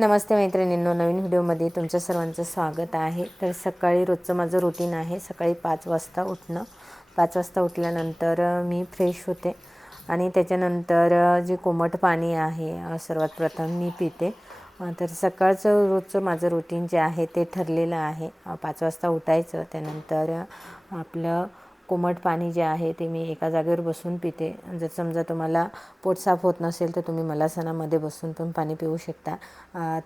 नमस्ते मैत्रिणींनो, नवीन व्हिडिओमध्ये तुमचं सर्वांचं स्वागत आहे। तर सकाळी रोजचं माझं रुटीन आहे, सकाळी 5 वाजता उठणं। 5 वाजता उठल्यानंतर मी फ्रेश होते आणि त्याच्यानंतर जे कोमट पाणी आहे सर्वात प्रथम मी पिते। तर सकाळचं रोजचं माझं रुटीन जे आहे ते ठरलेलं आहे। 5 वाजता उठायचं, त्यानंतर आपलं कोमट पाणी जे आहे ते मी एका जागेवर बसून पिते। जर समजा तुम्हाला पोट साफ होत नसेल तर तुम्ही मलासनामध्ये बसून पण पाणी पिऊ शकता।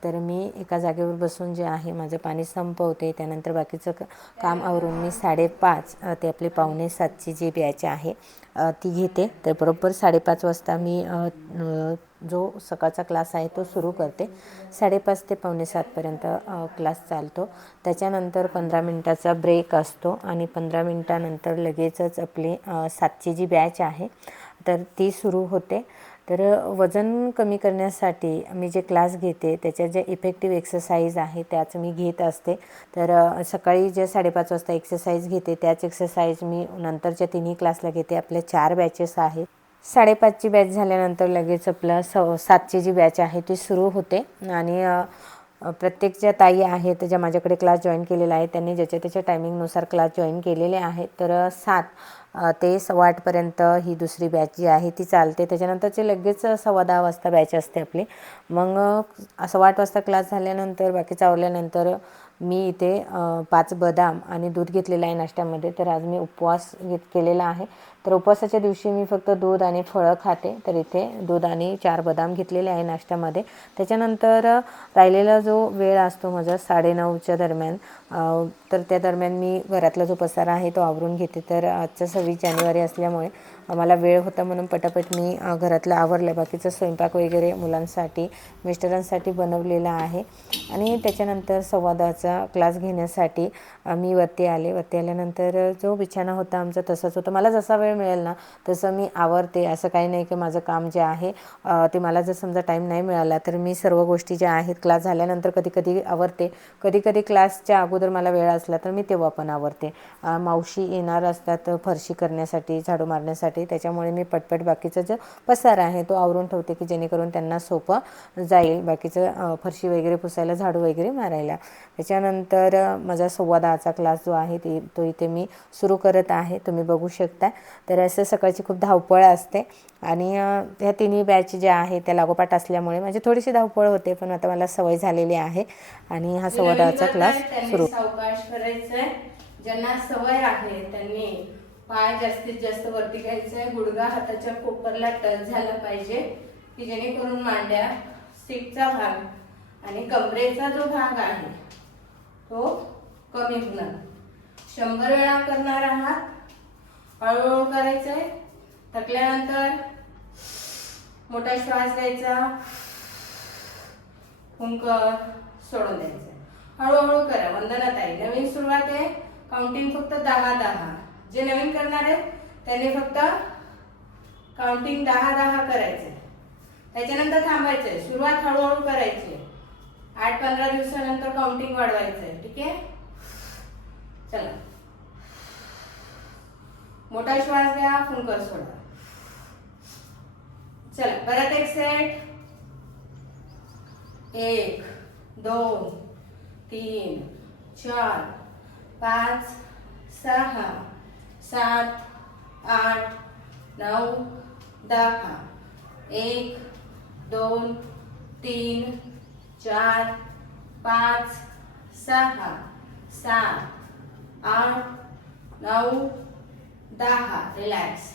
तर मी एका जागेवर बसून जे आहे माझं पाणी संपवते। त्यानंतर बाकीचं काम आवरून मी 5:30 ते आपले 6:45ची जी बॅच आहे ती घेते। तर बरोबर 5:30 वाजता मी जो सकाळचा क्लास आहे तो सुरू करते। 5:30 ते 6:45 पर्यंत क्लास चालतो। त्याच्यानंतर 15 मिनिटाचा ब्रेक असतो आणि 15 मिनिटानंतर लगेचच आपली 7ची जी बॅच आहे तर ती सुरू होते। तर वजन कमी करण्यासाठी मी जे क्लास घेते त्याच्या ज्या इफेक्टिव्ह एक्सरसाइज आहे त्याच मी घेत असते। तर सकाळी जे 5:30 वाजता एक्सरसाइज घेते त्याच एक्सरसाइज मी नंतरच्या तिन्ही क्लासला घेते। आपल्या 4 बॅचेस आहेत। 5:30ची बॅच झाल्यानंतर लगेच आपलं 7ची जी बॅच आहे ती सुरू होते आणि प्रत्येक ज्या ताई आहेत ज्या माझ्याकडे क्लास जॉईन केलेला आहे त्यांनी ज्याच्या त्याच्या टायमिंगनुसार क्लास जॉईन केलेले आहेत। तर 7 ते 8:15 पर्यंत ही दुसरी बॅच जी आहे ती चालते। त्याच्यानंतरचे लगेच 10:15 वाजता बॅच असते आपली। मग 8:15 वाजता क्लास झाल्यानंतर बाकीचं आवरल्यानंतर मी इथे 5 बदाम आणि दूध घेतलेलं आहे नाश्त्यामध्ये। तर आज मी उपवास केलेला आहे, तर उपवासाच्या दिवशी मी फक्त दूध आणि फळं खाते। तर इथे दूध आणि 4 बदाम घेतलेले आहे नाश्त्यामध्ये। त्याच्यानंतर राहिलेला जो वेळ असतो माझा 9:30च्या दरम्यान, तर त्या दरम्यान मी घरातला जो पसारा आहे तो आवरून घेते। तर आजचा 26 जानेवारी असल्यामुळे मला वेळ होता म्हणून पटापट मी घरातलं आवरलं। बाकीचं स्वयंपाक वगैरे मुलांसाठी मिस्टरांसाठी बनवलेला आहे आणि त्याच्यानंतर 10:15चा क्लास घेण्यासाठी मी वरती आले। वरती आल्यानंतर जो बिछाना होता आमचा तसाच होता। मला जसा वेळ मिळेल ना तसं मी आवरते, असं काही नाही की माझं काम जे आहे ते मला जर समजा टाईम नाही मिळाला तर मी सर्व गोष्टी ज्या आहेत क्लास झाल्यानंतर कधी आवरते। कधी क्लासच्या अगोदर मला वेळ असला तर मी तेव्हा पण आवरते। मावशी येणार असतात फरशी करण्यासाठी, झाडू मारण्यासाठी, त्याच्यामुळे मी पटपट बाकीचं जो पसारा आहे तो आवरून ठेवते की जेणेकरून त्यांना सोपं जाईल बाकीचं फरशी वगैरे पुसायला, झाडू वगैरे मारायला। त्याच्यानंतर माझा 10:15चा क्लास जो आहे तो इथे मी सुरू करत आहे, तुम्ही बघू शकता। तर असं सकाळची खूप धावपळ असते आणि ह्या तिन्ही बॅच ज्या आहे त्या लागोपाठ असल्यामुळे म्हणजे थोडीशी धावपळ होते, पण आता मला सवय झालेली आहे आणि हा 10:15चा क्लास सुरू। सावकाश करायचंय। ज्यांना सवय आहे त्यांनी पाय जास्तीत जास्त वरती घ्यायचंय, गुडघा हाताच्या कोपरला टच झाला पाहिजे की जेणेकरून मांड्या, सीटचा भाग आणि कमरेचा जो भाग आहे तो कमी होणार। 100 वेळा करणार आहात, हळूहळू करायचंय। थकल्यानंतर मोठा श्वास घ्यायचा, फुंकर सोडून द्यायचं। हळूहळू करा। वंदना ताई, नवीन सुरुवात आहे, काउंटिंग फक्त 10-10। जे नवीन करणार आहेत त्यांनी फक्त काउंटिंग 10-10 करायचं, त्याच्यानंतर थांबायचंय। सुरुवात हळूहळू करायची, 8-15 दिवसानंतर काउंटिंग वाढवायचंय, ठीक आहे? चला, मोठा श्वास घ्या, फुंकर सोडा। चला, परत एक सेट। 1 2 3 4 5 6 7 8 9 10। 1 2 3 4 5 6 7 8 9 10। रिलॅक्स।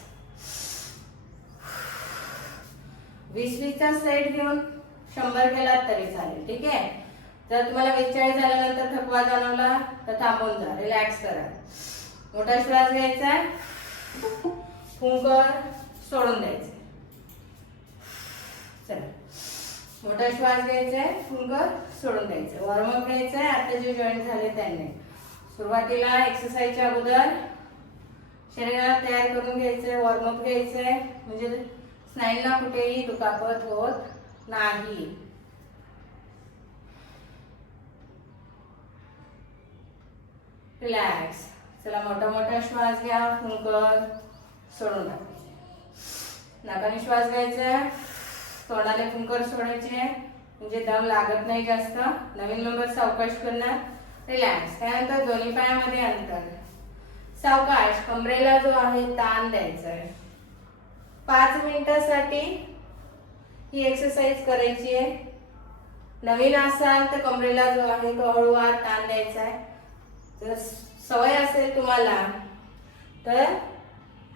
20-20चा सेट घेऊन 100 केलात तरी चालेल, ठीक आहे? जर तुम्हाला 42 झाल्यानंतर थकवा जाणवला तर थांबून जा, रिलॅक्स करा। मोठा श्वास घ्यायचा, फुंकर सोडून द्यायचे। चला, मोठा श्वास घ्यायचा, फुंकर सोडून द्यायचं। वॉर्मअप घ्यायचा आहे। आता जे जॉईन झाले त्यांनी सुरुवातीला एक्सरसाइजच्या अगोदर शरीराला तयार करून घ्यायचंय, वॉर्मअप घ्यायचंय म्हणजे स्नायूंना कुठेही दुखापत होत नाही। रिलॅक्स। चला, मोठा श्वास घ्या, फुंकर सोडून टाकायचे। नाकाने श्वास घ्यायचा, तोंडाने फुंकर सोडायचे, म्हणजे दम लागत नाही जास्त. नवीन मेंबर सावकाश करणार, रिलॅक्स. त्यानंतर दोन्ही पायामध्ये अंतर, सावकाश कमरेला जो आहे ताण द्यायचा आहे. 5 मिनिटासाठी ही एक्सरसाइज करायची आहे. नवीन असाल तर कमरेला जो आहे तो हळूवार ताण द्यायचा आहे. जर सवय असेल तुम्हाला तर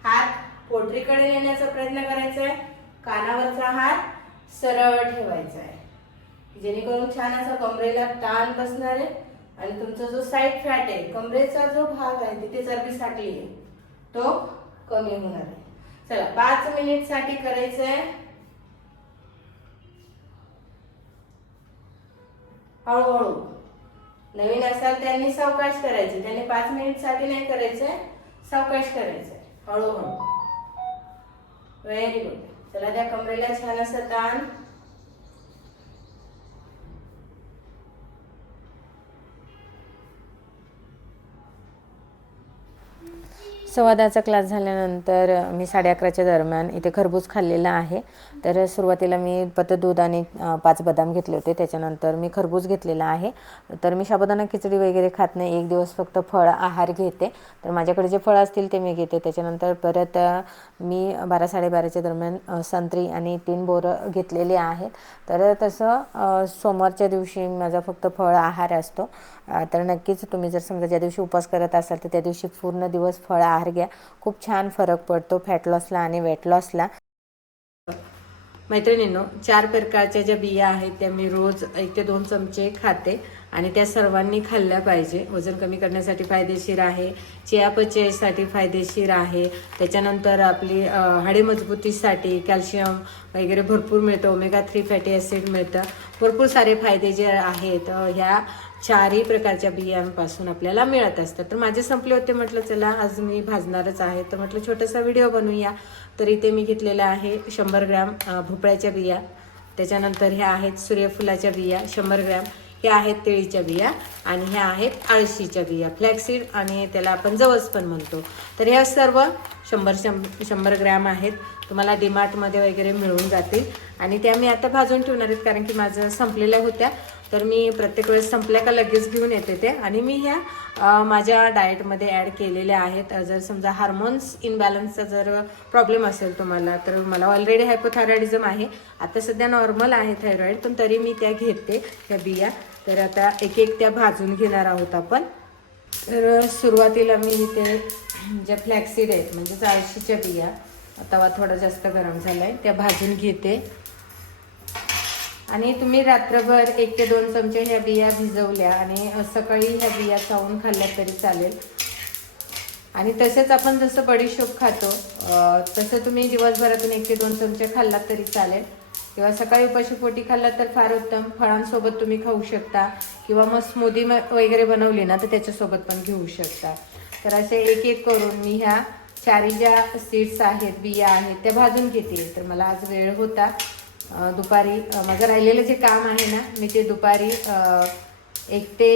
हात पोटरीकडे नेण्याचा प्रयत्न करायचा आहे. कानावरचा हात सरळ ठेवायचा आहे, जेणेकरून छान असा कमरेला ताण बसणार आहे आणि तुमचा जो साईड फॅट आहे, कमरेचा जो भाग आहे तिथे चरबी साठली आहे तो कमी होणार आहे. चला 5 मिनिट साठी करायचं आहे. हळूहळू. नवीन असाल त्यांनी सावकाश करायचे, त्यांनी 5 मिनिट साठी नाही करायचंय, सावकाश करायचंय हळूहळू. Very good. चला त्या कमरेला छान असं ताण. सव्वा दहाचा क्लास झाल्यानंतर मी 11:30च्या दरम्यान इथे खरबूज खाल्लेला आहे. तर सुरुवातीला मी दूध आणि 5 बदाम घेतले होते. त्याच्यानंतर मी खरबूज घेतलेला आहे. तर मी साबुदाणा खिचडी वगैरे खात नाही, एक दिवस फक्त फळ आहार घेते. तर माझ्याकडे जे फळं असतील ते मी घेते. त्याच्यानंतर परत मी 12-12:30च्या दरम्यान संत्री आणि 3 बोरं घेतलेले आहेत. तर तसं सोमवारच्या दिवशी माझा फक्त फळ आहार असतो. तर नक्कीच तुम्ही जर समजा ज्या दिवशी उपवास करत असाल तर त्या दिवशी पूर्ण दिवस फळ आहार घ्या. खूप छान फरक पडतो फॅट लॉसला आणि वेट लॉसला. मैत्रिणींनो, 4 प्रकारच्या ज्या बिया आहेत त्या मी रोज 1 ते 2 चमचे खाते आणि त्या सर्वांनी खाल्ल्या पाहिजे. वजन कमी करण्यासाठी फायदेशीर आहे, चयापचयसाठी फायदेशीर आहे. त्याच्यानंतर आपली हाडे मजबूतीसाठी कॅल्शियम वगैरे भरपूर मिळतं, ओमेगा 3 फॅटी ॲसिड मिळतं. भरपूर सारे फायदे जे आहेत ह्या 4ही प्रकारच्या बियांपासून आपल्याला मिळत असतात. तर माझे संपले होते, म्हटलं चला आज मी भाजणारच आहे, तर म्हटलं छोटासा व्हिडिओ बनवूया. तर इथे मी घेतलेला आहे 100 ग्रॅम भोपळ्याच्या बिया. त्याच्यानंतर ह्या आहेत सूर्यफुलाच्या बिया 100 ग्रॅम. ह्या आहेत केळीच्या बिया आणि ह्या आहेत आळशीच्या बिया, फ्लॅक्सीड आणि त्याला आपण जवस पण म्हणतो. तर ह्या सर्व 100 ग्रॅम आहेत. तुम्हाला डीमार्टमध्ये वगैरे मिळून जातील आणि त्या मी आता भाजून ठेवणार आहेत, कारण की माझं संपलेल्या होत्या. तर मी प्रत्येक वेळेस संपल्या का लगेच घेऊन येते ते. आणि मी ह्या माझ्या डाएटमध्ये ॲड केलेल्या आहेत. जर समजा हार्मोन्स इनबॅलन्सचा जर प्रॉब्लेम असेल तुम्हाला, तर मला ऑलरेडी हायपोथायरॉइडिझम आहे, आता सध्या नॉर्मल आहे थायरॉइड, पण तरी मी त्या घेते त्या बिया. तर आता एक एक त्या भाजून घेणार आहोत आपण. तर सुरुवातीला मी इथे ज्या फ्लॅक्सीड आहेत म्हणजेच आळशीच्या बिया, तवा थोडा जास्त गरम झाला आहे, त्या भाजून घेते. आणि तुम्ही रात्रभर 1 ते 2 चमचे ह्या बिया भिजवल्या आणि सकाळी ह्या बिया चावून खाल्ल्या तरी चालेल. आणि तसेच आपण जसं बडीशोप खातो तसं तुम्ही दिवसभरातून 1 ते 2 चमचे खाल्लात तरी चालेल, किंवा सकाळी उपाशी पोटी खाल्लात तर फार उत्तम. फळांसोबत तुम्ही खाऊ शकता किंवा मग स्मूदी वगैरे बनवली ना तर त्याच्यासोबत पण घेऊ शकता. तर असे एक एक करून मी ह्या 4ही ज्या सीड्स आहेत, बिया आहेत, त्या भाजून घेते. तर मला आज वेळ होता, दुपारी माझं राहिलेलं जे काम आहे ना मी ते दुपारी 1 ते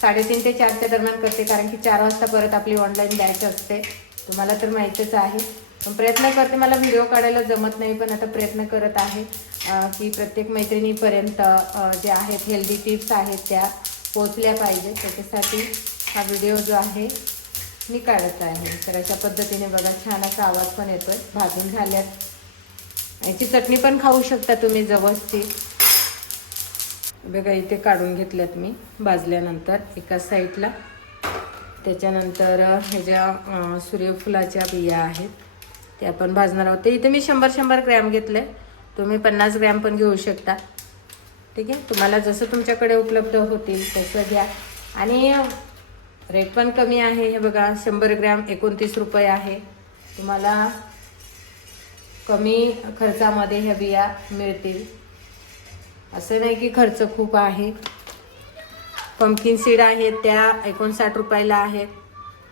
3:30 ते 4च्या दरम्यान करते, कारण की 4 वाजता परत आपली ऑनलाईन बॅच असते, तुम्हाला तर माहीतच आहे. पण प्रयत्न करते, मला व्हिडिओ काढायला जमत नाही, पण आता प्रयत्न करत आहे की प्रत्येक मैत्रिणीपर्यंत जे आहेत हेल्दी टिप्स आहेत त्या पोचल्या पाहिजे. त्याच्यासाठी हा व्हिडिओ जो आहे मी काढत आहे. तर अशा पद्धतीने बघा छान असा आवाज पण येतोय. भाजून झाल्यात. याची चटणी पण खाऊ शकता तुम्ही जवसची. बघा इथे काढून घेतल्यात मी भाजल्यानंतर एका साईडला. त्याच्यानंतर ह्या ज्या सूर्यफुलाच्या बिया आहेत त्या पण भाजणार आहोत. इथे मी 100 ग्रॅम घेतले, तुम्ही 50 ग्रॅम पण घेऊ शकता. ठीक आहे, तुम्हाला जसं तुमच्याकडे उपलब्ध होतील तसं घ्या. आणि रेट पण कमी आहे. हे बघा 100 ग्रॅम 29 रुपये आहे. तुम्हाला कमी खर्चामध्ये ह्या बिया मिळतील, असं नाही की खर्च खूप आहे. पंपकिन सीड आहेत त्या 59 रुपयाला आहेत.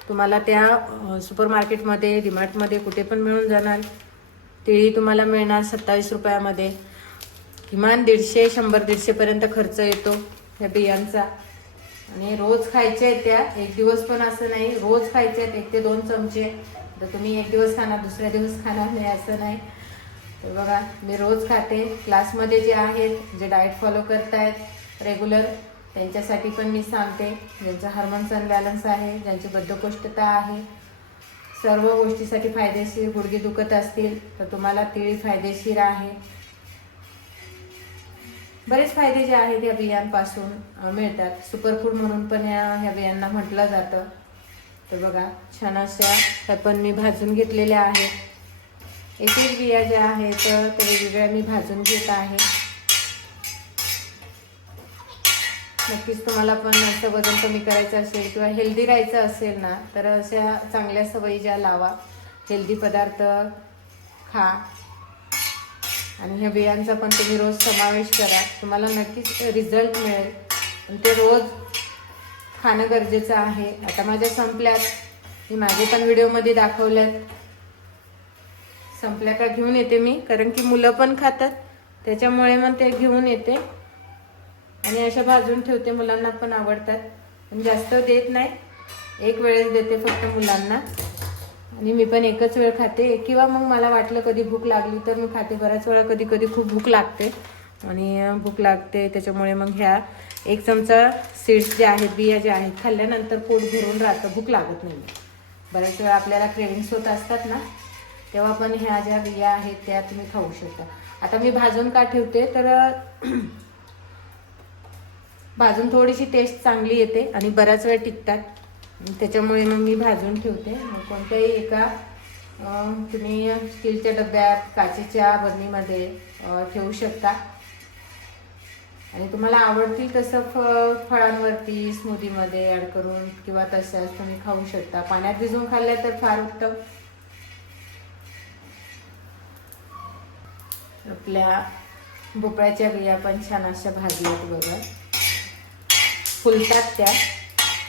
तुम्हाला त्या सुपर मार्केटमध्ये, डीमार्टमध्ये कुठे पण मिळून जाणार. तिळी तुम्हाला मिळणार 27 रुपयामध्ये. किमान 100-150 पर्यंत खर्च येतो ह्या बियांचा. आणि रोज खायच्या आहेत त्या, एक दिवस पण असं नाही, रोज खायच्या आहेत 1 ते 2 चमचे. तर तुम्ही एक दिवस खाणार दुसऱ्या दिवस खाणार नाही असं नाही. तर बघा मी रोज खाते. क्लासमध्ये जे आहेत, जे डाएट फॉलो करतायत रेग्युलर, त्यांच्यासाठी पण मी सांगते. ज्यांचं हार्मोन्स अनबॅलन्स आहे, ज्यांची बद्धकोष्ठता आहे, सर्व गोष्टीसाठी फायदेशीर. गुडघे दुखत असतील तर तुम्हाला तिळी फायदेशीर आहे. बरेच फायदे जे आहेत या बियांपासून मिळतात. सुपरफूड म्हणून पण ह्या बियांना म्हटलं जातं. तर बघा छान अशा त्या पण मी भाजून घेतलेल्या आहेत. एक एक बिया ज्या आहेत त्या वेगवेगळ्या मी भाजून घेत आहे. नक्कीच तुम्हाला पण असं वजन कमी करायचं असेल किंवा हेल्दी राहायचं असेल ना, तर अशा चांगल्या सवयी ज्या लावा. हेल्दी पदार्थ खा आणि ह्या बियांचा पण तुम्ही रोज समावेश करा. तुम्हाला नक्कीच रिझल्ट मिळेल. पण ते रोज खाणं गरजेचं आहे. आता माझ्या संपल्यात, मी माझे पण व्हिडिओमध्ये दाखवल्यात. संपल्या का घेऊन येते मी, कारण की मुलं पण खातात, त्याच्यामुळे मग ते घेऊन येते आणि अशा भाजून ठेवते. मुलांना पण आवडतात, पण जास्त देत नाही. एक वेळेस देते फक्त मुलांना आणि मी पण एकच वेळ खाते. किंवा मग मला वाटलं कधी भूक लागली तर मी खाते. बऱ्याच वेळा कधी कधी खूप भूक लागते आणि भूक लागते त्याच्यामुळे मग ह्या 1 चमचा सीड्स जे आहेत, बिया ज्या आहेत, खाल्ल्यानंतर पोट भरून राहतं, भूक लागत नाही. बऱ्याच वेळा आपल्याला क्रेविंग्स होत असतात ना, तेव्हा पण ह्या ज्या बिया आहेत त्या तुम्ही खाऊ शकता. आता मी भाजून का ठेवते तर भाजून थोडीशी टेस्ट चांगली येते आणि बराच वेळ टिकतात. त्याच्यामुळे मग मी भाजून ठेवते. मग कोणत्याही एका तुम्ही स्टीलच्या डब्यात, काचेच्या बरणीमध्ये ठेवू शकता आणि तुम्हाला आवडतील तसं फळांवरती स्मूदीमध्ये ॲड करून किंवा तशाच तुम्ही खाऊ शकता. पाण्यात भिजवून खाल्ल्या तर फार उत्तम. आपल्या भोपळ्याच्या बिया पण छान अशा भाजल्यात बघा. फुलतात त्या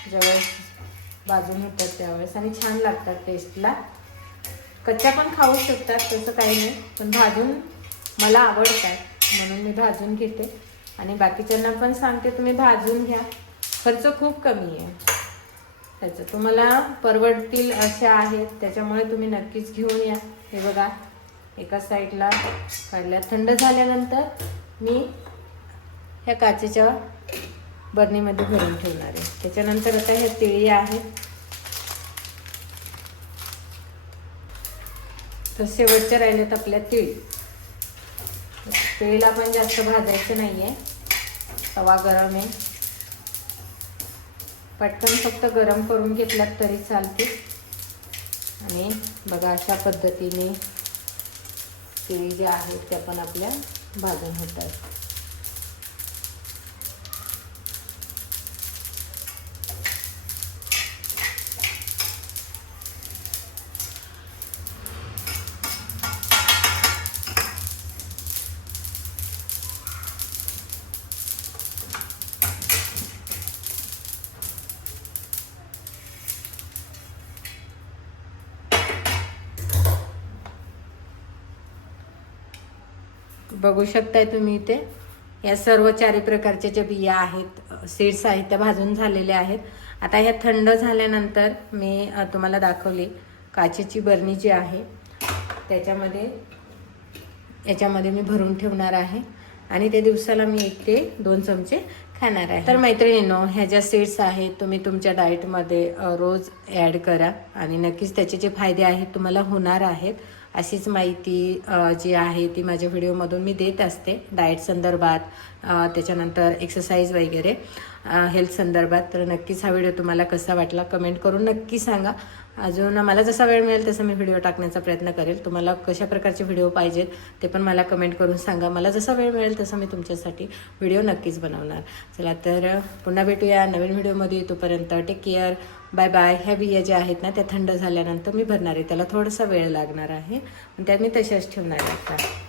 ज्यावेळेस भाजून होतात त्यावेळेस आणि छान लागतात टेस्टला. कच्च्या पण खाऊ शकतात, तसं काही नाही, पण भाजून मला आवडतात म्हणून मी भाजून घेते आणि बाकीच्यांना पण सांगते तुम्ही भाजून घ्या. खर्च खूप कमी आहे त्याचं, तुम्हाला परवडतील अशा आहेत, त्याच्यामुळे तुम्ही नक्कीच घेऊन या. हे बघा एका साईडला काढल्या. थंड झाल्यानंतर मी ह्या काचेच्या बरणीमध्ये भरून ठेवणार आहे. त्याच्यानंतर आता ह्या तिळी आहेत, तर शेवटच्या राहिल्यात आपल्या तिळी. तिळीला पण जास्त भाजायचं नाही आहे, तवा गरम आहे. पटकन फक्त गरम करून घेतलात तरी चालते. आणि बघा अशा पद्धतीने तिळी ज्या आहेत त्या पण आपल्या भाजून होतात. बघू शकताय तुम्ही इथे या सर्व 4 प्रकारच्या ज्या बिया आहेत, सीड्स आहेत, त्या भाजून झालेल्या आहेत. आता ह्या थंड झाल्यानंतर मी तुम्हाला दाखवली काचेची बरणी जी आहे याच्यामध्ये मी भरून ठेवणार आहे आणि ते दिवसाला मी 1 ते 2 चमचे खाणार आहे. तर मैत्रिणींनो, ह्या ज्या सीड्स आहेत तुम्ही तुमच्या डाएटमध्ये रोज ॲड करा आणि नक्कीच त्याचे जे फायदे आहेत तुम्हाला होणार आहेत. अशीच माहिती जी आहे ती माझ्या व्हिडिओमधून मी देत असते, डाएट संदर्भात, त्याच्यानंतर एक्सरसाइज वगैरे, हेल्थ संदर्भात. तर नक्कीच हा व्हिडिओ तुम्हाला कसा वाटला कमेंट करून नक्की सांगा. अजून मला जसा वेळ मिळेल तसं मी व्हिडिओ टाकण्याचा प्रयत्न करेल. तुम्हाला कशा प्रकारचे व्हिडिओ पाहिजेत ते पण मला कमेंट करून सांगा. मला जसा वेळ मिळेल तसं मी तुमच्यासाठी व्हिडिओ नक्कीच बनवणार. चला तर पुन्हा भेटूया नवीन व्हिडिओमध्ये. तोपर्यंत टेक केअर, बाय बाय. ह्या बिया ज्या आहेत ना त्या थंड झाल्यानंतर मी भरणार आहे. त्याला थोडासा वेळ लागणार आहे, पण त्या मी तशाच ठेवणार आहे आता.